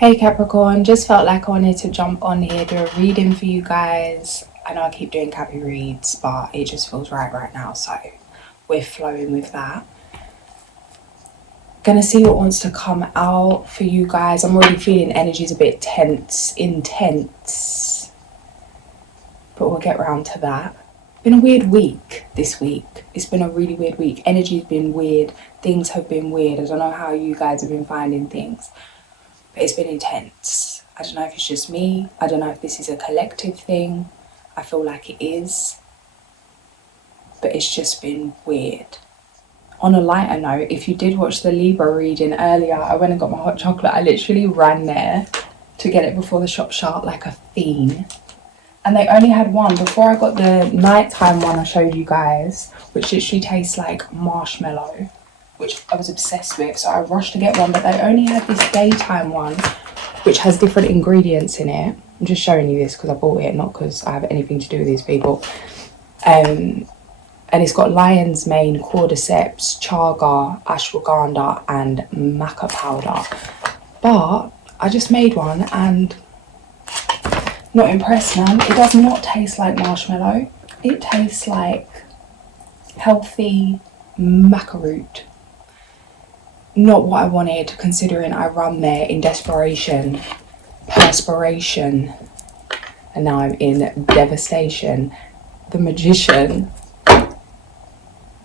Hey Capricorn, just felt like I wanted to jump on here, do a reading for you guys. I know I keep doing Cappy reads, but it just feels right now, so we're flowing with that. Gonna see what wants to come out for you guys. I'm already feeling energy's a bit intense, but we'll get around to that. Been a weird week this week. It's been a really weird week. Energy's been weird, things have been weird. I don't know how you guys have been finding things, but it's been intense. I don't know if it's just me. I don't know if this is a collective thing. I feel like it is. But it's just been weird. On a lighter note, if you did watch the Libra reading earlier, I went and got my hot chocolate. I literally ran there to get it before the shop shut like a fiend. And they only had one. Before I got the nighttime one I showed you guys, which literally tastes like marshmallow, which I was obsessed with, so I rushed to get one, but they only had this daytime one, which has different ingredients in it. I'm just showing you this because I bought it, not because I have anything to do with these people. And it's got lion's mane, cordyceps, chaga, ashwagandha, and maca powder. But I just made one and not impressed, man. It does not taste like marshmallow. It tastes like healthy maca root. Not what I wanted, considering I run there in desperation, perspiration, and now I'm in devastation. The Magician.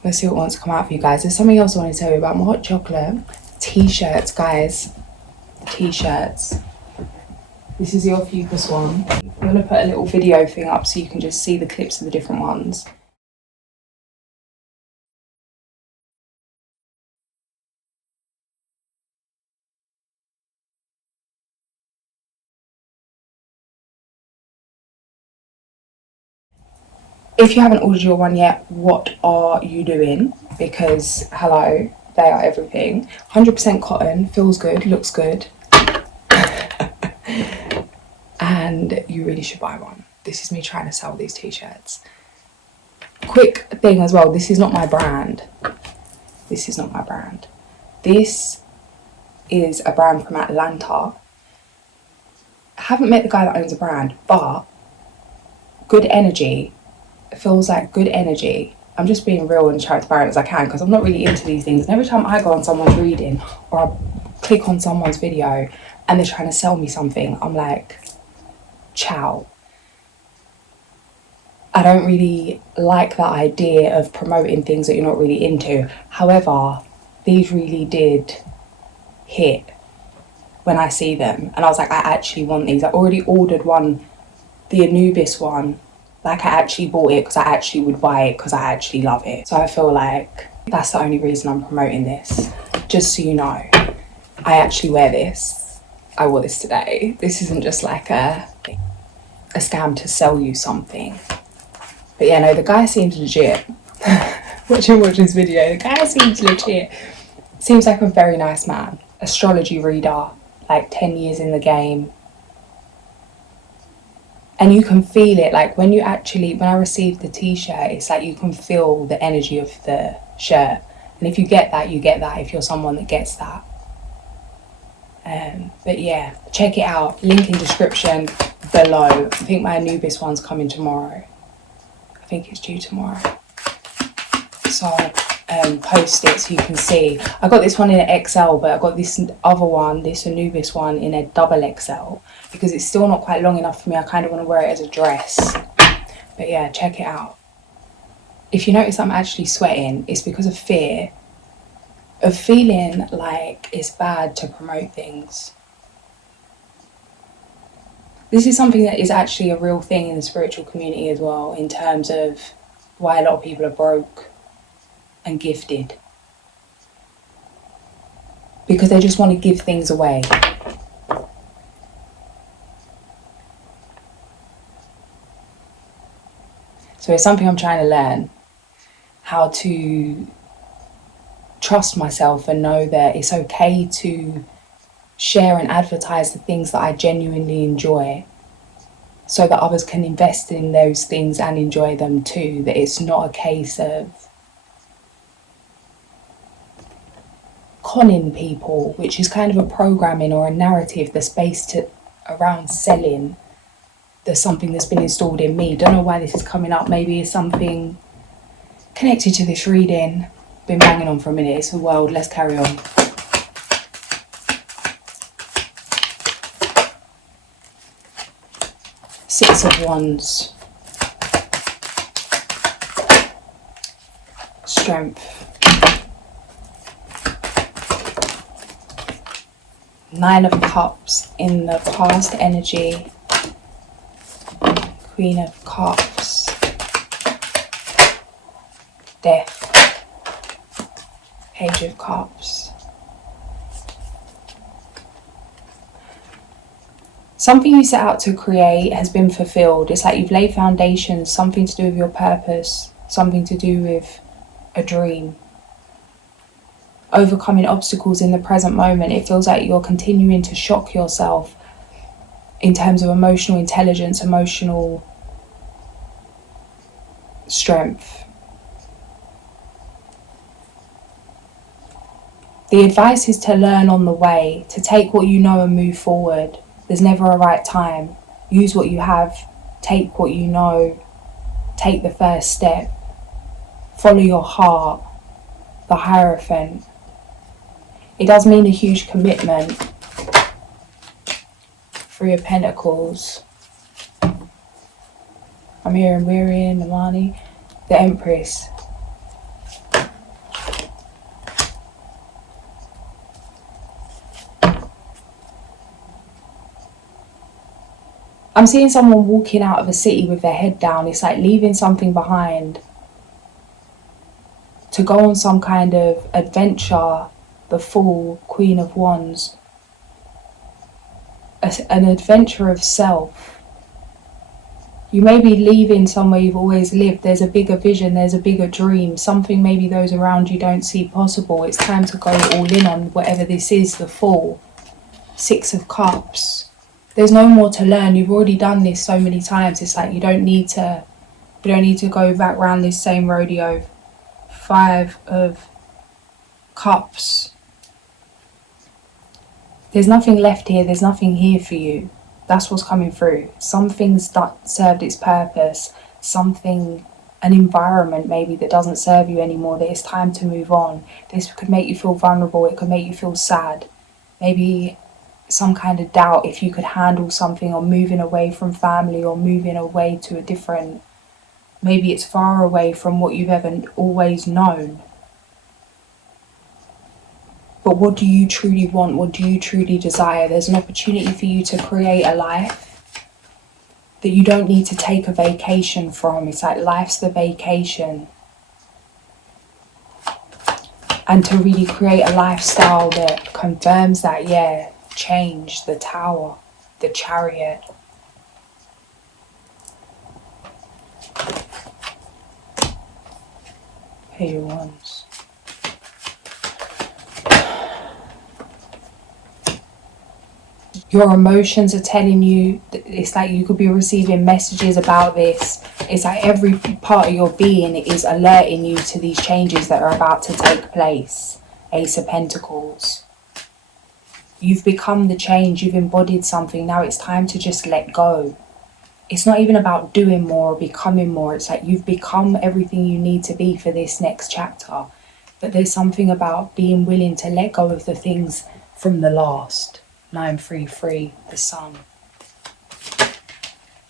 Let's see what wants to come out for you guys. There's something else I want to tell you about my hot chocolate. T-shirts, guys. T-shirts. This is your Fucus one. I'm going to put a little video thing up so you can just see the clips of the different ones. If you haven't ordered your one yet, what are you doing? Because, hello, they are everything. 100% cotton, feels good, looks good. And you really should buy one. This is me trying to sell these t-shirts. Quick thing as well, this is not my brand. This is not my brand. This is a brand from Atlanta. I haven't met the guy that owns the brand, but good energy. It feels like good energy. I'm just being real and transparent as I can because I'm not really into these things. And every time I go on someone's reading or I click on someone's video and they're trying to sell me something, I'm like, ciao. I don't really like that idea of promoting things that you're not really into. However, these really did hit when I see them. And I was like, I actually want these. I already ordered one, the Anubis one. Like, I actually bought it because I actually would buy it because I actually love it. So I feel like that's the only reason I'm promoting this. Just so you know, I actually wear this. I wore this today. This isn't just like a scam to sell you something. But yeah, no, the guy seems legit. Watch his video. The guy seems legit. Seems like a very nice man. Astrology reader, like 10 years in the game. And you can feel it, like when I received the t-shirt, it's like you can feel the energy of the shirt. And if you get that, you get that if you're someone that gets that. But yeah, check it out. Link in description below. I think my Anubis one's coming tomorrow. I think it's due tomorrow. So post it so you can see. I got this one in an XL, but I got this other one, this Anubis one, in a double XL because it's still not quite long enough for me. I kind of want to wear it as a dress. But yeah, check it out. If you notice I'm actually sweating, it's because of fear of feeling like it's bad to promote things. This is something that is actually a real thing in the spiritual community as well, in terms of why a lot of people are broke and gifted. Because they just want to give things away. So it's something I'm trying to learn, how to trust myself and know that it's okay to share and advertise the things that I genuinely enjoy so that others can invest in those things and enjoy them too. That it's not a case of conning people, which is kind of a programming or a narrative that's based around selling. There's something that's been installed in me. Don't know why this is coming up. Maybe it's something connected to this reading. Been banging on for a minute. It's the world. Let's carry on. Six of Wands. Strength. Nine of Cups in the past energy. Queen of Cups. Death. Page of Cups. Something you set out to create has been fulfilled. It's like you've laid foundations, something to do with your purpose, something to do with a dream. Overcoming obstacles in the present moment. It feels like you're continuing to shock yourself in terms of emotional intelligence, emotional strength. The advice is to learn on the way, to take what you know and move forward. There's never a right time. Use what you have, take what you know, take the first step. Follow your heart, the Hierophant. It does mean a huge commitment. Three of Pentacles. I'm hearing Miriam, Amani, the Empress. I'm seeing someone walking out of a city with their head down. It's like leaving something behind to go on some kind of adventure. The Fool, Queen of Wands. An adventure of self. You may be leaving somewhere you've always lived. There's a bigger vision, there's a bigger dream, something maybe those around you don't see possible. It's time to go all in on whatever this is, the Fool. Six of Cups. There's no more to learn. You've already done this so many times. It's like you don't need to go back around this same rodeo. Five of Cups. There's nothing left here. There's nothing here for you. That's what's coming through. Something's served its purpose. Something, an environment maybe that doesn't serve you anymore, that it's time to move on. This could make you feel vulnerable. It could make you feel sad. Maybe some kind of doubt if you could handle something, or moving away from family, or moving away to a different, maybe it's far away from what you've ever always known. But what do you truly want? What do you truly desire? There's an opportunity for you to create a life that you don't need to take a vacation from. It's like life's the vacation. And to really create a lifestyle that confirms that, yeah, change, the Tower, the Chariot. Page of Wands. Your emotions are telling you, it's like you could be receiving messages about this. It's like every part of your being is alerting you to these changes that are about to take place. Ace of Pentacles. You've become the change, you've embodied something. Now it's time to just let go. It's not even about doing more or becoming more. It's like you've become everything you need to be for this next chapter. But there's something about being willing to let go of the things from the last. 933, the Sun.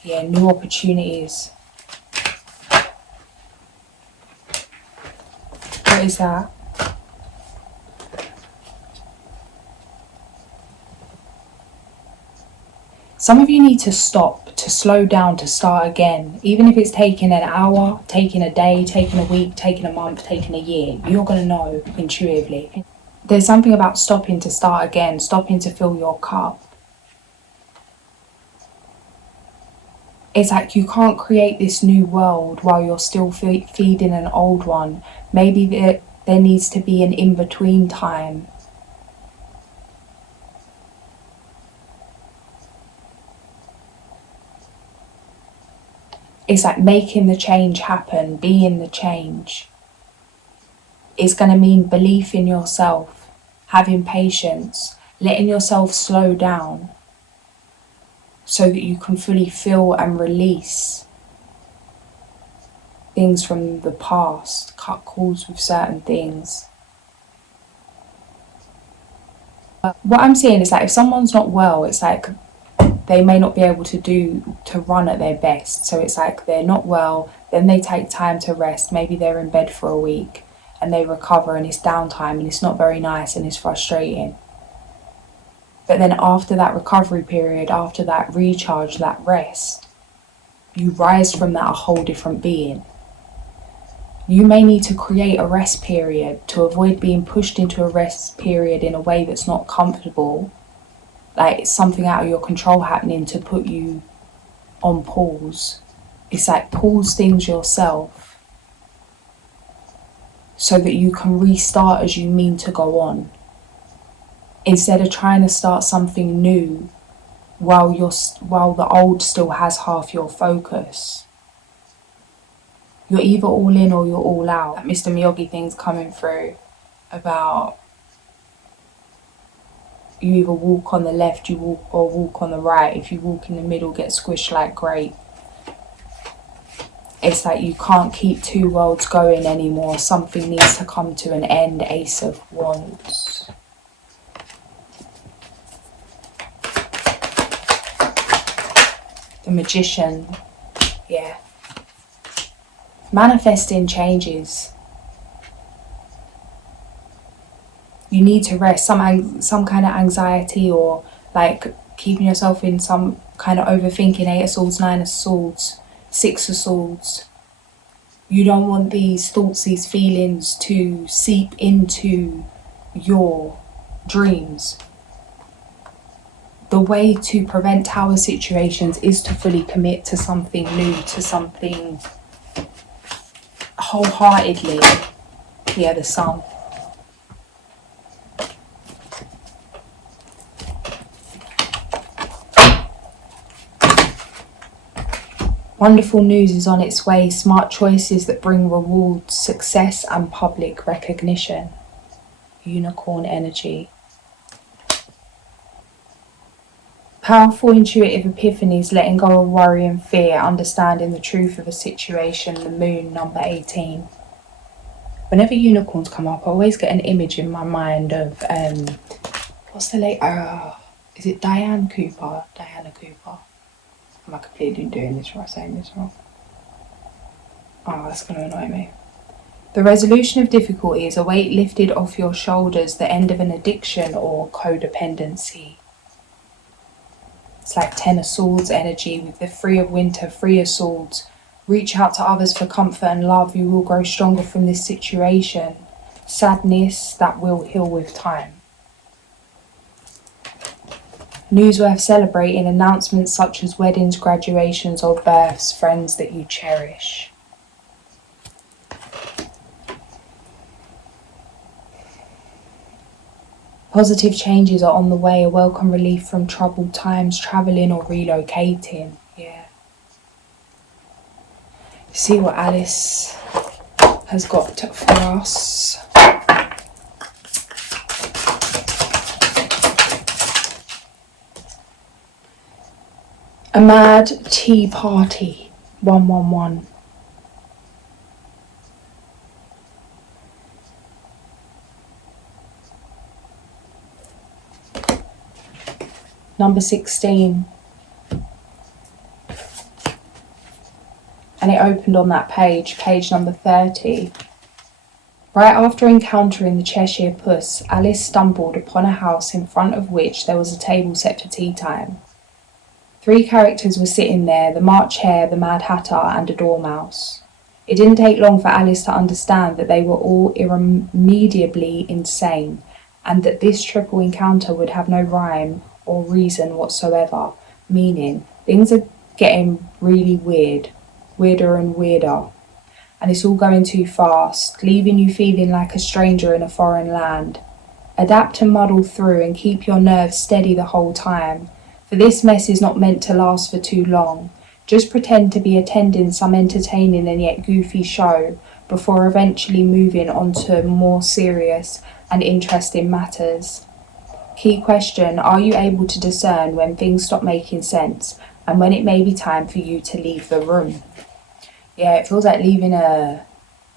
Yeah, new opportunities. What is that? Some of you need to stop, to slow down, to start again. Even if it's taking an hour, taking a day, taking a week, taking a month, taking a year, you're going to know intuitively. There's something about stopping to start again, stopping to fill your cup. It's like you can't create this new world while you're still feeding an old one. Maybe there needs to be an in-between time. It's like making the change happen, being the change. It's going to mean belief in yourself, having patience, letting yourself slow down so that you can fully feel and release things from the past, cut cords with certain things. What I'm seeing is that if someone's not well, it's like they may not be able to run at their best. So it's like they're not well, then they take time to rest. Maybe they're in bed for a week and they recover, and it's downtime and it's not very nice and it's frustrating. But then after that recovery period, after that recharge, that rest, you rise from that a whole different being. You may need to create a rest period to avoid being pushed into a rest period in a way that's not comfortable, like it's something out of your control happening to put you on pause. It's like pause things yourself so that you can restart as you mean to go on, instead of trying to start something new while the old still has half your focus. You're either all in or you're all out. That Mr. Miyagi thing's coming through about you either walk on the left, or walk on the right. If you walk in the middle, get squished like grape. It's like you can't keep two worlds going anymore. Something needs to come to an end. Ace of Wands. The Magician. Yeah. Manifesting changes. You need to rest. Some kind of anxiety, or like keeping yourself in some kind of overthinking. 8 of Swords, 9 of Swords, 6 of Swords. You don't want these thoughts, these feelings to seep into your dreams. The way to prevent tower situations is to fully commit to something new, to something wholeheartedly. Yeah, the Sun. Wonderful news is on its way. Smart choices that bring rewards, success and public recognition. Unicorn energy. Powerful intuitive epiphanies, letting go of worry and fear, understanding the truth of a situation. The Moon, number 18. Whenever unicorns come up, I always get an image in my mind of what's the late is it Diana Cooper? Am I completely doing this right, saying this wrong? Oh, that's going to annoy me. The resolution of difficulties, a weight lifted off your shoulders, the end of an addiction or codependency. It's like 10 of Swords energy with the 3 of Winter, 3 of Swords. Reach out to others for comfort and love. You will grow stronger from this situation. Sadness that will heal with time. News worth celebrating, announcements such as weddings, graduations or births, friends that you cherish. Positive changes are on the way, a welcome relief from troubled times, travelling or relocating. Yeah. See what Alice has got for us. A mad tea party, 111. Number 16. And it opened on that page number 30. Right after encountering the Cheshire Puss, Alice stumbled upon a house in front of which there was a table set for tea time. 3 characters were sitting there, the March Hare, the Mad Hatter and a Dormouse. It didn't take long for Alice to understand that they were all irremediably insane, and that this triple encounter would have no rhyme or reason whatsoever, meaning things are getting really weird, weirder and weirder, and it's all going too fast, leaving you feeling like a stranger in a foreign land. Adapt and muddle through and keep your nerves steady the whole time, for this mess is not meant to last for too long. Just pretend to be attending some entertaining and yet goofy show before eventually moving on to more serious and interest in matters. Key question, are you able to discern when things stop making sense and when it may be time for you to leave the room? Yeah, it feels like leaving a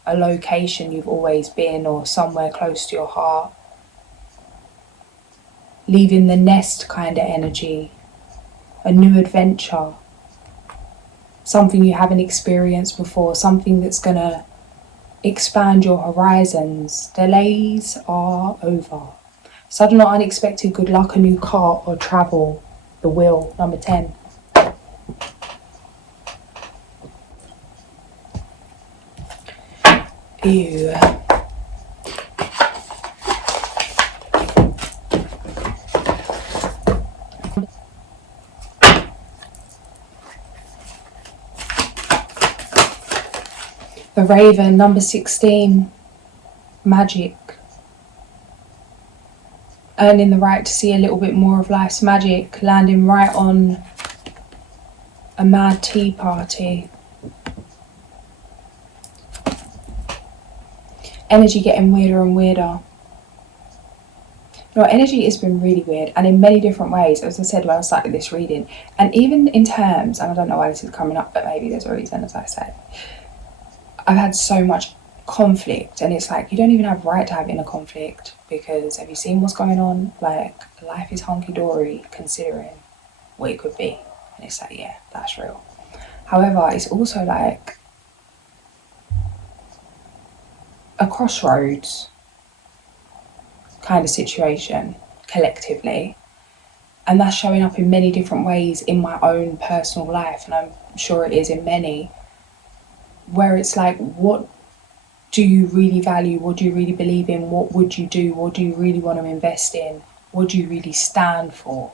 location you've always been or somewhere close to your heart. Leaving the nest kind of energy. A new adventure. Something you haven't experienced before. Something that's going to expand your horizons. Delays are over. Sudden or unexpected good luck, a new car or travel. The wheel, number 10. Ew. The Raven, number 16. Magic. Earning the right to see a little bit more of life's magic. Landing right on a mad tea party. Energy getting weirder and weirder. You know, energy has been really weird and in many different ways, as I said when I started this reading. And even in terms, and I don't know why this is coming up, but maybe there's a reason, as I said. I've had so much conflict, and it's like, you don't even have right to have inner conflict, because have you seen what's going on? Like, life is hunky-dory considering what it could be. And it's like, yeah, that's real. However, it's also like a crossroads kind of situation collectively, and that's showing up in many different ways in my own personal life, and I'm sure it is in many, where it's like, what do you really value? What do you really believe in? What would you do? What do you really want to invest in? What do you really stand for?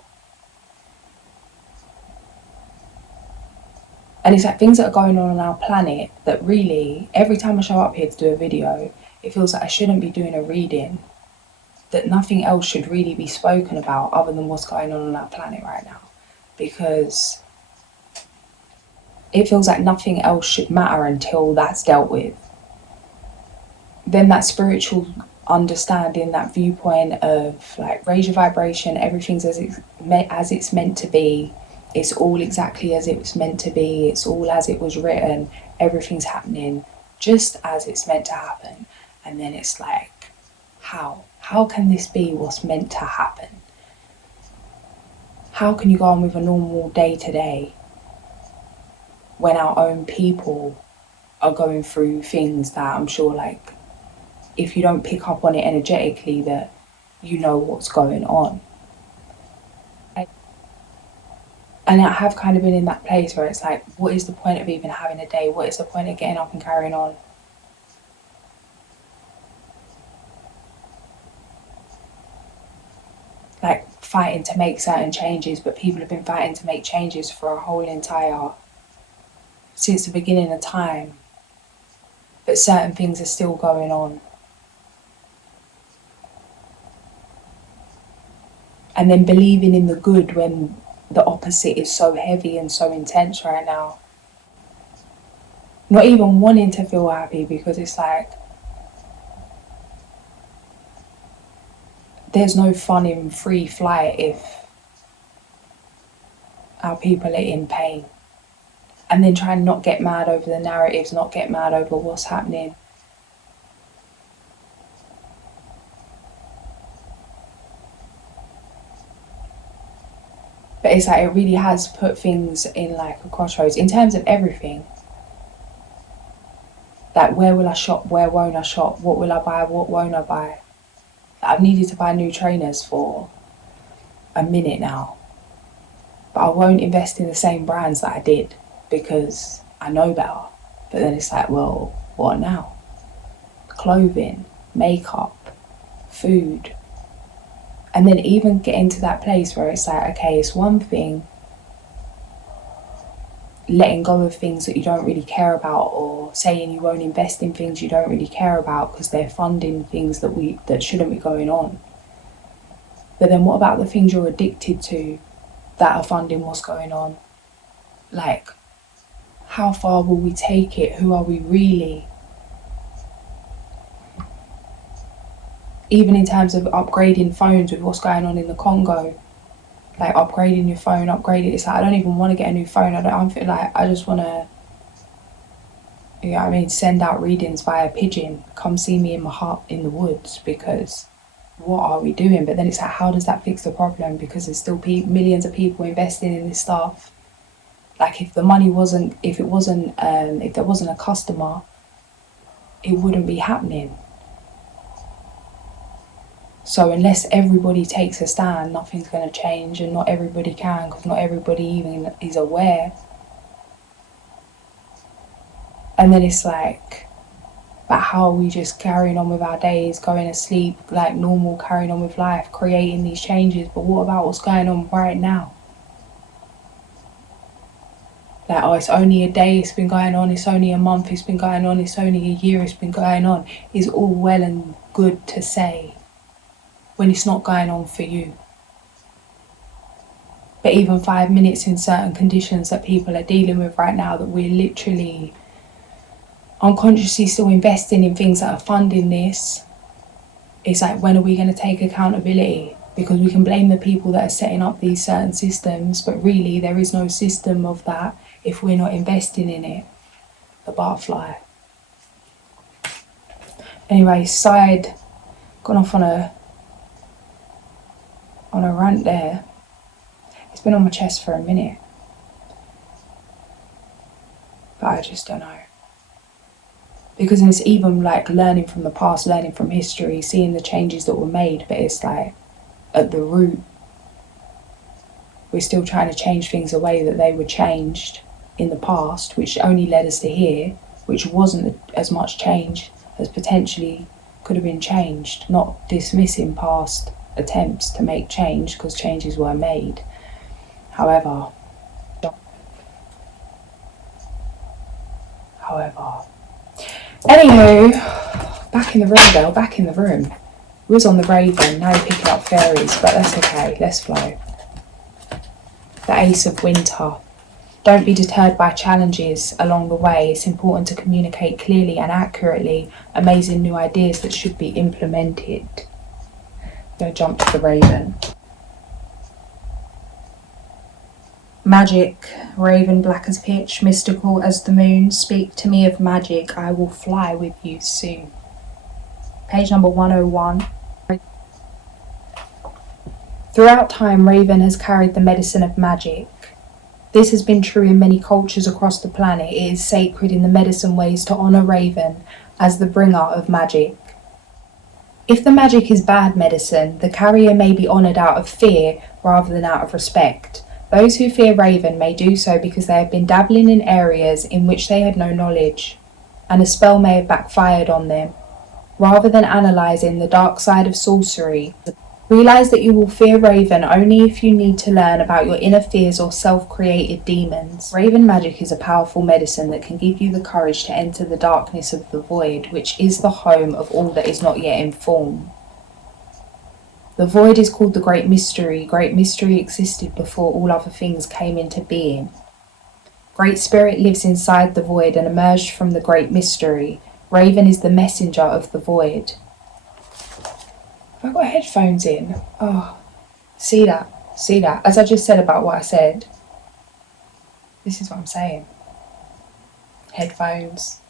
And it's like things that are going on our planet that really, every time I show up here to do a video, it feels like I shouldn't be doing a reading, that nothing else should really be spoken about other than what's going on our planet right now. Because it feels like nothing else should matter until that's dealt with. Then that spiritual understanding, that viewpoint of like, raise your vibration, everything's as it's meant to be. It's all exactly as it was meant to be. It's all as it was written. Everything's happening just as it's meant to happen. And then it's like, how? How can this be what's meant to happen? How can you go on with a normal day to day when our own people are going through things that I'm sure, like, if you don't pick up on it energetically, that you know what's going on? And I have kind of been in that place where it's like, what is the point of even having a day? What is the point of getting up and carrying on? Like, fighting to make certain changes, but people have been fighting to make changes for a whole entire, since the beginning of time. But certain things are still going on. And then believing in the good when the opposite is so heavy and so intense right now. Not even wanting to feel happy, because it's like, there's no fun in free flight if our people are in pain. And then try and not get mad over the narratives, not get mad over what's happening. But it's like, it really has put things in like a crossroads in terms of everything. Like, where will I shop? Where won't I shop? What will I buy? What won't I buy? I've needed to buy new trainers for a minute now. But I won't invest in the same brands that I did because I know better. But then it's like, well, what now? Clothing, makeup, food. And then even getting to that place where it's like, okay, it's one thing letting go of things that you don't really care about, or saying you won't invest in things you don't really care about because they're funding things that shouldn't be going on. But then what about the things you're addicted to that are funding what's going on? Like, how far will we take it? Who are we really? even in terms of upgrading phones with what's going on in the Congo, like upgrading your phone, it's like I don't even want to get a new phone. I feel like I just want to, you know what I mean, send out readings via pigeon. Come see me in my hut in the woods, because what are we doing? But then it's like, how does that fix the problem? Because there's still millions of people investing in this stuff. Like if there wasn't a customer, it wouldn't be happening. So unless everybody takes a stand, nothing's going to change, and not everybody can, because not everybody even is aware. And then it's like, but how are we just carrying on with our days, going to sleep like normal, carrying on with life, creating these changes? But what about what's going on right now? Like, oh, it's only a day, it's been going on, it's only a month, it's been going on, it's only a year, it's been going on. Is all well and good to say when it's not going on for you. But even 5 minutes in certain conditions that people are dealing with right now, that we're literally unconsciously still investing in things that are funding this, it's like, when are we going to take accountability? Because we can blame the people that are setting up these certain systems, but really there is no system of that if we're not investing in it. The butterfly. Anyway, gone off on a rant there. It's been on my chest for a minute, but I just don't know. Because it's even like learning from the past, learning from history, seeing the changes that were made, but it's like at the root, we're still trying to change things the way that they were changed in the past, which only led us to here, which wasn't as much change as potentially could have been changed. Not dismissing past attempts to make change, because changes were made. However, anywho, back in the room, girl, back in the room. We was on the Raven, now you're picking up fairies, but that's okay, let's flow. The Ace of Winter. Don't be deterred by challenges along the way. It's important to communicate clearly and accurately amazing new ideas that should be implemented. I'm going to jump to the Raven. Magic, Raven, black as pitch, mystical as the moon. Speak to me of magic, I will fly with you soon. Page number 101. Throughout time, Raven has carried the medicine of magic. This has been true in many cultures across the planet. It is sacred in the medicine ways to honour Raven as the bringer of magic. If the magic is bad medicine, the carrier may be honoured out of fear rather than out of respect. Those who fear Raven may do so because they have been dabbling in areas in which they had no knowledge, and a spell may have backfired on them. Rather than analysing the dark side of sorcery, realise that you will fear Raven only if you need to learn about your inner fears or self-created demons. Raven magic is a powerful medicine that can give you the courage to enter the darkness of the void, which is the home of all that is not yet in form. The void is called the Great Mystery. Great Mystery existed before all other things came into being. Great Spirit lives inside the void and emerged from the Great Mystery. Raven is the messenger of the void. Have I got headphones in? Oh, see that? As I just said about what I said, this is what I'm saying. Headphones.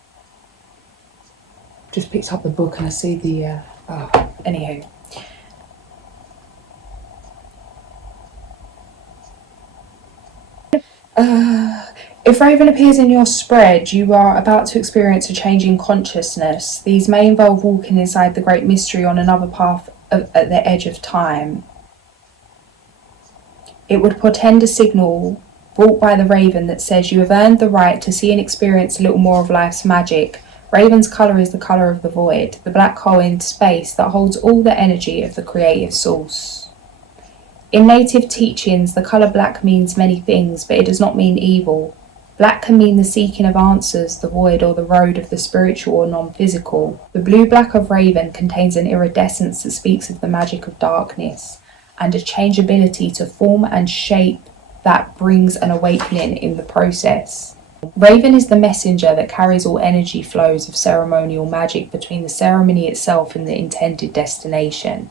Just picked up the book and I see the, anywho. If Raven appears in your spread, you are about to experience a change in consciousness. These may involve walking inside the Great Mystery on another path at the edge of time. It would portend a signal brought by the Raven that says you have earned the right to see and experience a little more of life's magic. Raven's colour is the colour of the void, the black hole in space that holds all the energy of the creative source. In native teachings, the colour black means many things, but it does not mean evil. Black can mean the seeking of answers, the void, or the road of the spiritual or non-physical. The blue-black of Raven contains an iridescence that speaks of the magic of darkness, and a changeability to form and shape that brings an awakening in the process. Raven is the messenger that carries all energy flows of ceremonial magic between the ceremony itself and the intended destination.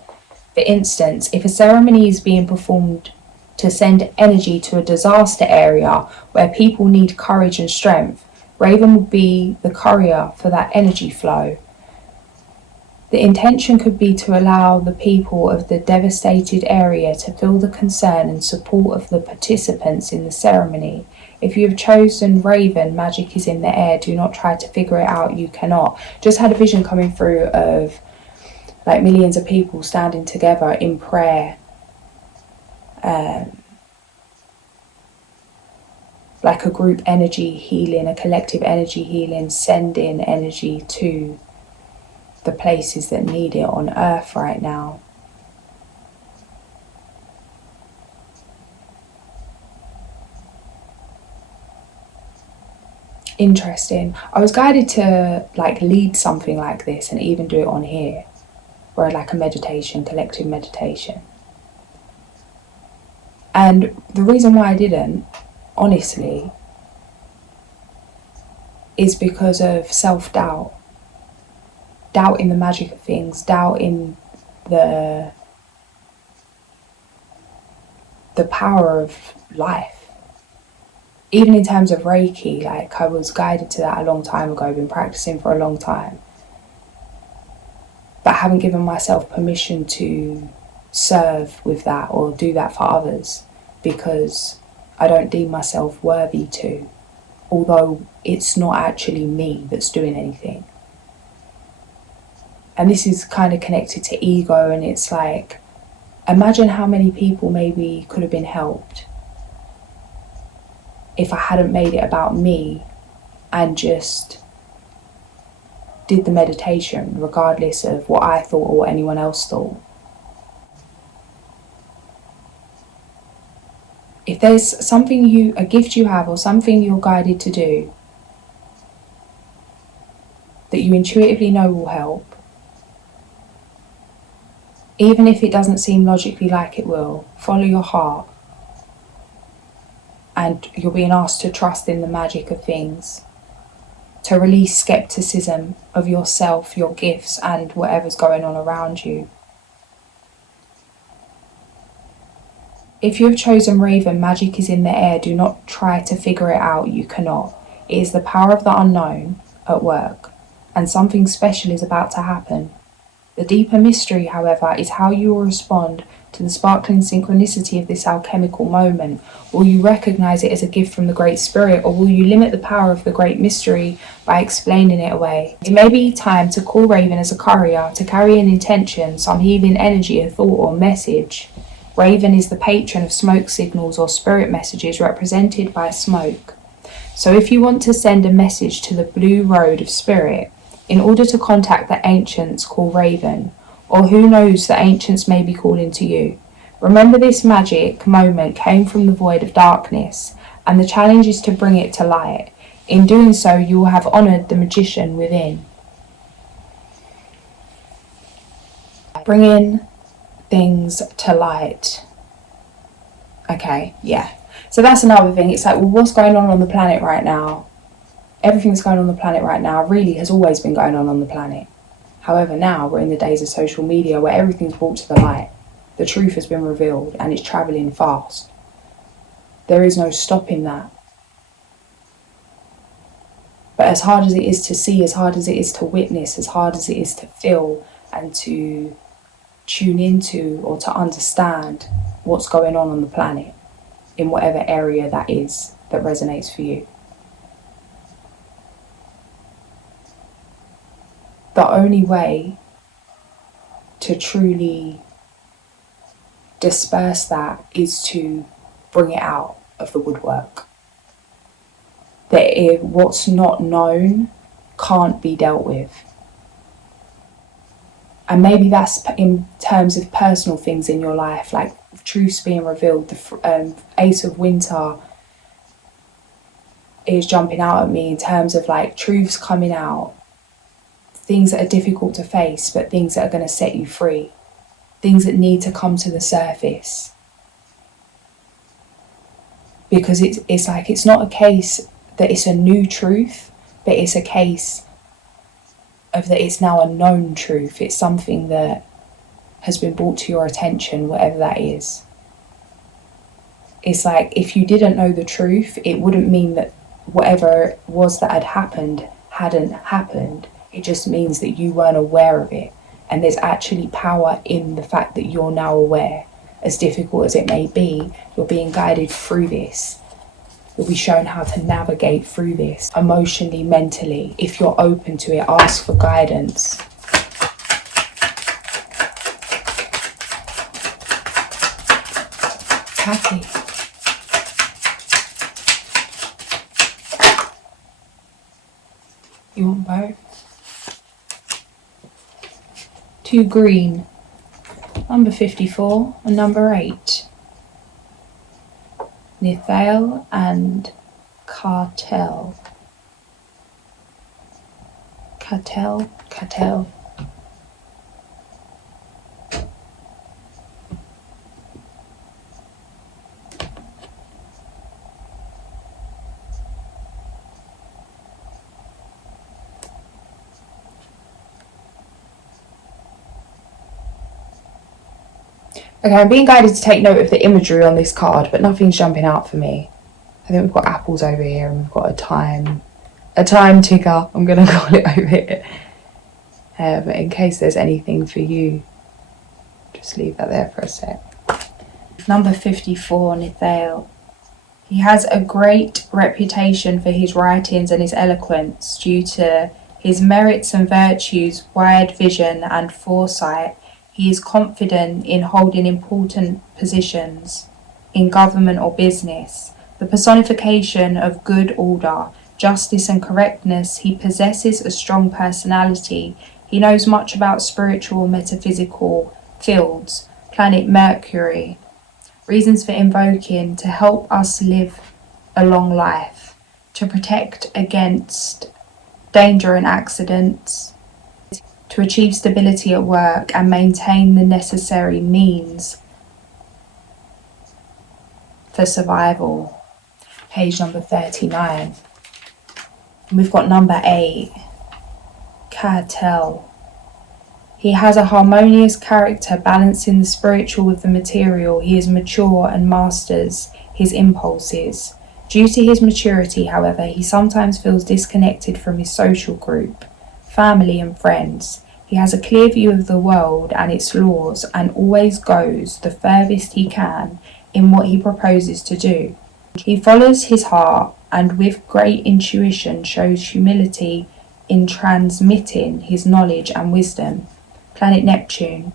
For instance, if a ceremony is being performed to send energy to a disaster area where people need courage and strength, Raven would be the courier for that energy flow. The intention could be to allow the people of the devastated area to feel the concern and support of the participants in the ceremony. If you have chosen Raven, magic is in the air, do not try to figure it out, you cannot. Just had a vision coming through of like millions of people standing together in prayer, like a group energy healing, a collective energy healing, sending energy to the places that need it on earth right now. Interesting. I was guided to like lead something like this and even do it on here, or like a meditation, collective meditation. And the reason why I didn't, honestly, is because of self-doubt. Doubt in the magic of things, doubt in the power of life. Even in terms of Reiki, like I was guided to that a long time ago, I've been practicing for a long time. But I haven't given myself permission to serve with that or do that for others because I don't deem myself worthy to, although it's not actually me that's doing anything. And this is kind of connected to ego, and it's like, imagine how many people maybe could have been helped if I hadn't made it about me and just did the meditation regardless of what I thought or what anyone else thought. If there's something a gift you have or something you're guided to do that you intuitively know will help, even if it doesn't seem logically like it will, follow your heart. And you're being asked to trust in the magic of things, to release skepticism of yourself, your gifts, and whatever's going on around you. If you have chosen Raven, magic is in the air, do not try to figure it out, you cannot. It is the power of the unknown at work, and something special is about to happen. The deeper mystery, however, is how you will respond to the sparkling synchronicity of this alchemical moment. Will you recognize it as a gift from the Great Spirit, or will you limit the power of the great mystery by explaining it away? It may be time to call Raven as a courier, to carry an intention, some healing energy, a thought or message. Raven is the patron of smoke signals or spirit messages represented by smoke. So if you want to send a message to the blue road of spirit, in order to contact the ancients, call Raven, or who knows, the ancients may be calling to you. Remember, this magic moment came from the void of darkness, and the challenge is to bring it to light. In doing so, you will have honoured the magician within. Bringing things to light. Okay, yeah. So that's another thing. It's like, well, what's going on the planet right now? Everything that's going on the planet right now really has always been going on the planet. However, now we're in the days of social media where everything's brought to the light. The truth has been revealed and it's travelling fast. There is no stopping that. But as hard as it is to see, as hard as it is to witness, as hard as it is to feel and to tune into or to understand what's going on the planet in whatever area that is that resonates for you. The only way to truly disperse that is to bring it out of the woodwork. That what's not known can't be dealt with. And maybe that's in terms of personal things in your life, like truths being revealed. The Ace of Winter is jumping out at me in terms of like truths coming out. Things that are difficult to face, but things that are going to set you free. Things that need to come to the surface. Because it's like, it's not a case that it's a new truth, but it's a case of that it's now a known truth. It's something that has been brought to your attention, whatever that is. It's like, if you didn't know the truth, it wouldn't mean that whatever it was that had happened hadn't happened. It just means that you weren't aware of it. And there's actually power in the fact that you're now aware. As difficult as it may be, you're being guided through this. You'll be shown how to navigate through this emotionally, mentally. If you're open to it, ask for guidance. Patty. You want both? 2 green. Number 54 and number 8. Nithael and Cartel. Cartel. Okay, I'm being guided to take note of the imagery on this card, but nothing's jumping out for me. I think we've got apples over here and we've got a time ticker, I'm going to call it over here. In case there's anything for you, just leave that there for a sec. Number 54, Nithael. He has a great reputation for his writings and his eloquence due to his merits and virtues, wide vision and foresight. He is confident in holding important positions in government or business. The personification of good order, justice and correctness, he possesses a strong personality. He knows much about spiritual, metaphysical fields. Planet Mercury. Reasons for invoking: to help us live a long life, to protect against danger and accidents, to achieve stability at work and maintain the necessary means for survival. Page number 39. We've got number 8, Cartel. He has a harmonious character, balancing the spiritual with the material. He is mature and masters his impulses. Due to his maturity, however, he sometimes feels disconnected from his social group, family and friends. He has a clear view of the world and its laws and always goes the furthest he can in what he proposes to do. He follows his heart and with great intuition shows humility in transmitting his knowledge and wisdom. Planet Neptune.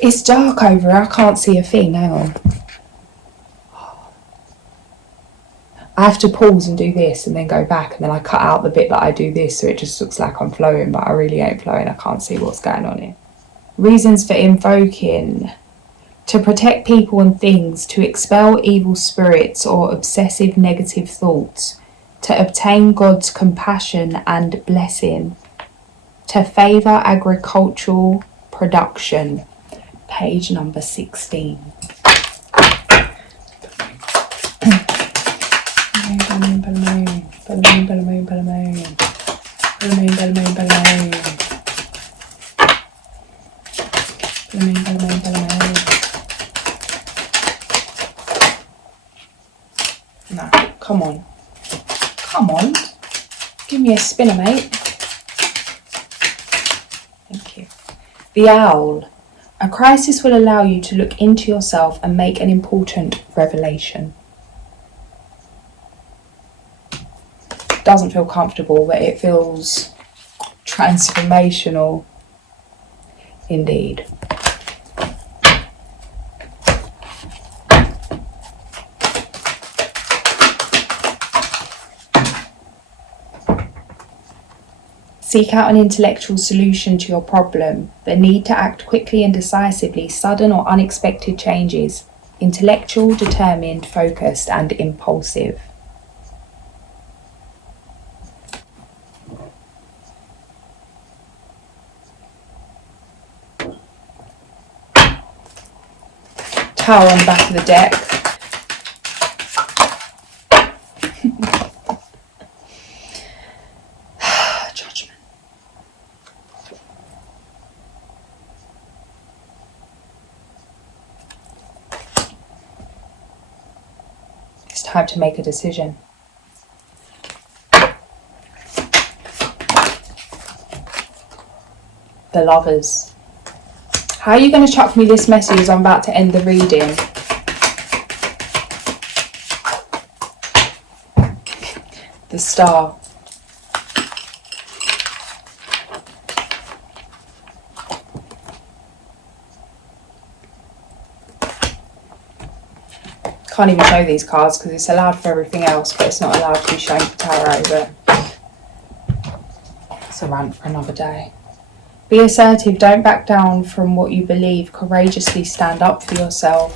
It's dark over here, I can't see a thing, hang on. I have to pause and do this and then go back, and then I cut out the bit that I do this so it just looks like I'm flowing, but I really ain't flowing. I can't see what's going on here. Reasons for invoking: to protect people and things, to expel evil spirits or obsessive negative thoughts, to obtain God's compassion and blessing, to favour agricultural production. Page number 16. No, come on. Come on. Give me a spinner, mate. Thank you. The Owl. A crisis will allow you to look into yourself and make an important revelation. Doesn't feel comfortable, but it feels transformational indeed. Seek out an intellectual solution to your problem. The need to act quickly and decisively, sudden or unexpected changes. Intellectual, determined, focused, and impulsive. Tower on the back of the deck. time to make a decision. The Lovers. How are you going to chuck me this message as I'm about to end the reading? The Star. Can't even show these cards because it's allowed for everything else, but it's not allowed to be shown for tarot. But it's a rant for another day. Be assertive, don't back down from what you believe. Courageously stand up for yourself.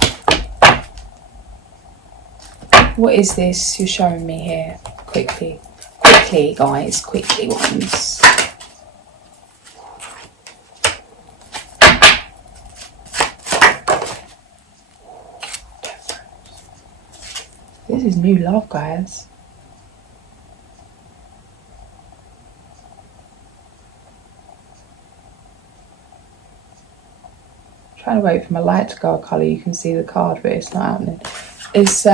What is this you're showing me here? Quickly. Quickly, guys. Quickly, ones. This is new love, guys. Trying to wait for my light to go a colour. You can see the card, but it's not happening. It's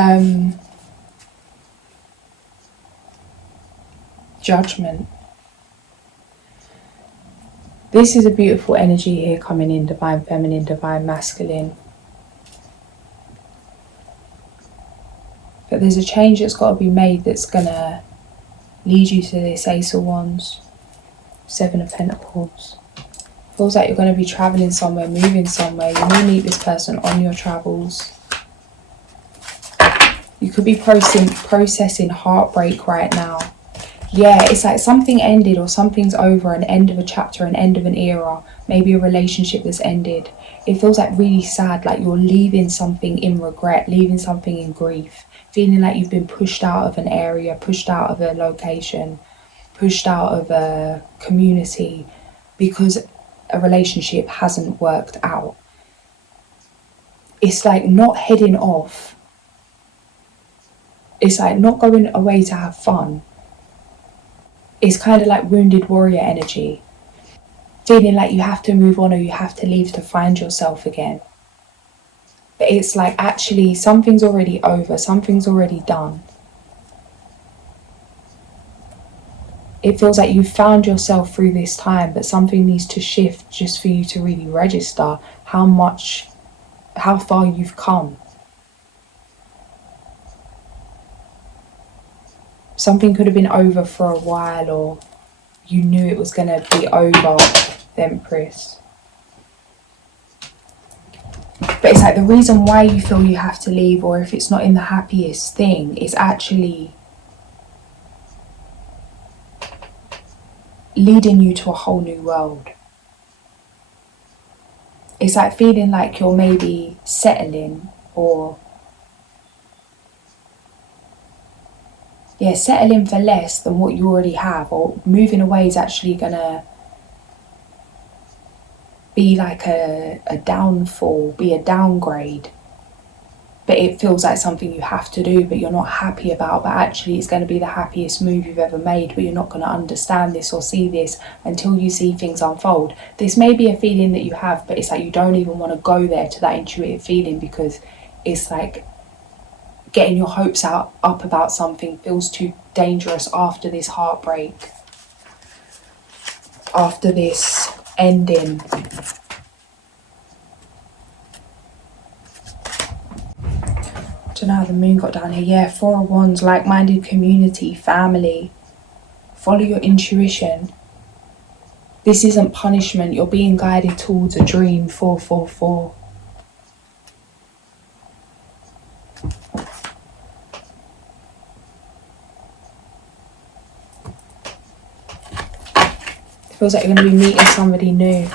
Judgment. This is a beautiful energy here coming in, divine feminine, divine masculine. But there's a change that's got to be made that's going to lead you to this Ace of Wands, Seven of Pentacles. Feels like you're going to be travelling somewhere, moving somewhere. You may meet this person on your travels. You could be processing heartbreak right now. Yeah, it's like something ended or something's over, an end of a chapter, an end of an era, maybe a relationship that's ended. It feels like really sad, like you're leaving something in regret, leaving something in grief, feeling like you've been pushed out of an area, pushed out of a location, pushed out of a community because a relationship hasn't worked out. It's like not heading off. It's like not going away to have fun. It's kind of like wounded warrior energy. Feeling like you have to move on or you have to leave to find yourself again. But it's like actually something's already over, something's already done. It feels like you've found yourself through this time, but something needs to shift just for you to really register how far you've come. Something could have been over for a while, or you knew it was going to be over, the Empress. But it's like the reason why you feel you have to leave, or if it's not in the happiest thing, is actually leading you to a whole new world. It's like feeling like you're maybe settling, or settling for less than what you already have, or moving away is actually gonna be like a downfall, be a downgrade. But it feels like something you have to do, but you're not happy about, but actually it's going to be the happiest move you've ever made, but you're not going to understand this or see this until you see things unfold. This may be a feeling that you have, but it's like you don't even want to go there to that intuitive feeling, because it's like getting your hopes up about something feels too dangerous after this heartbreak, after this ending. I don't know how the moon got down here. Yeah, Four of Wands, like-minded community, family. Follow your intuition. This isn't punishment. You're being guided towards a dream. 444. It feels like you're going to be meeting somebody new.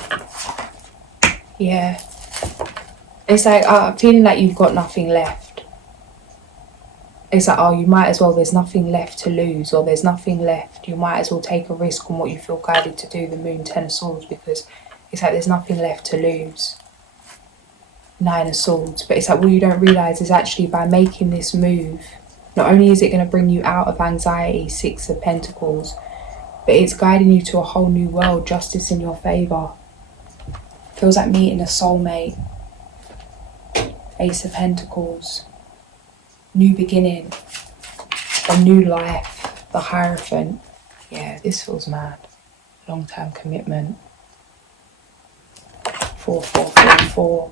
Yeah. It's like I'm feeling like you've got nothing left. It's like, oh, you might as well, there's nothing left to lose, or there's nothing left. You might as well take a risk on what you feel guided to do, the Moon, 10 of Swords, because it's like there's nothing left to lose. 9 of Swords. But it's like what you don't realise is actually by making this move, not only is it going to bring you out of anxiety, 6 of Pentacles, but it's guiding you to a whole new world, justice in your favour. Feels like meeting a soulmate. Ace of Pentacles. New beginning. a new life, the Hierophant. Yeah, this feels mad. Long-term commitment. 4, 4, 4, 4.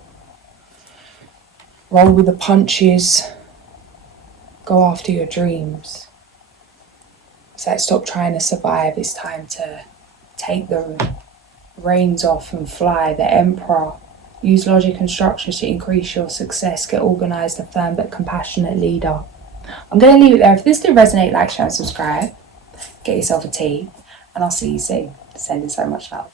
Roll with the punches. Go after your dreams. It's like, stop trying to survive. It's time to take the reins off and fly. The Emperor. Use logic and structure to increase your success. Get organised, a firm but compassionate leader. I'm going to leave it there. If this did resonate, like, share and subscribe. Get yourself a tea. And I'll see you soon. Sending so much love.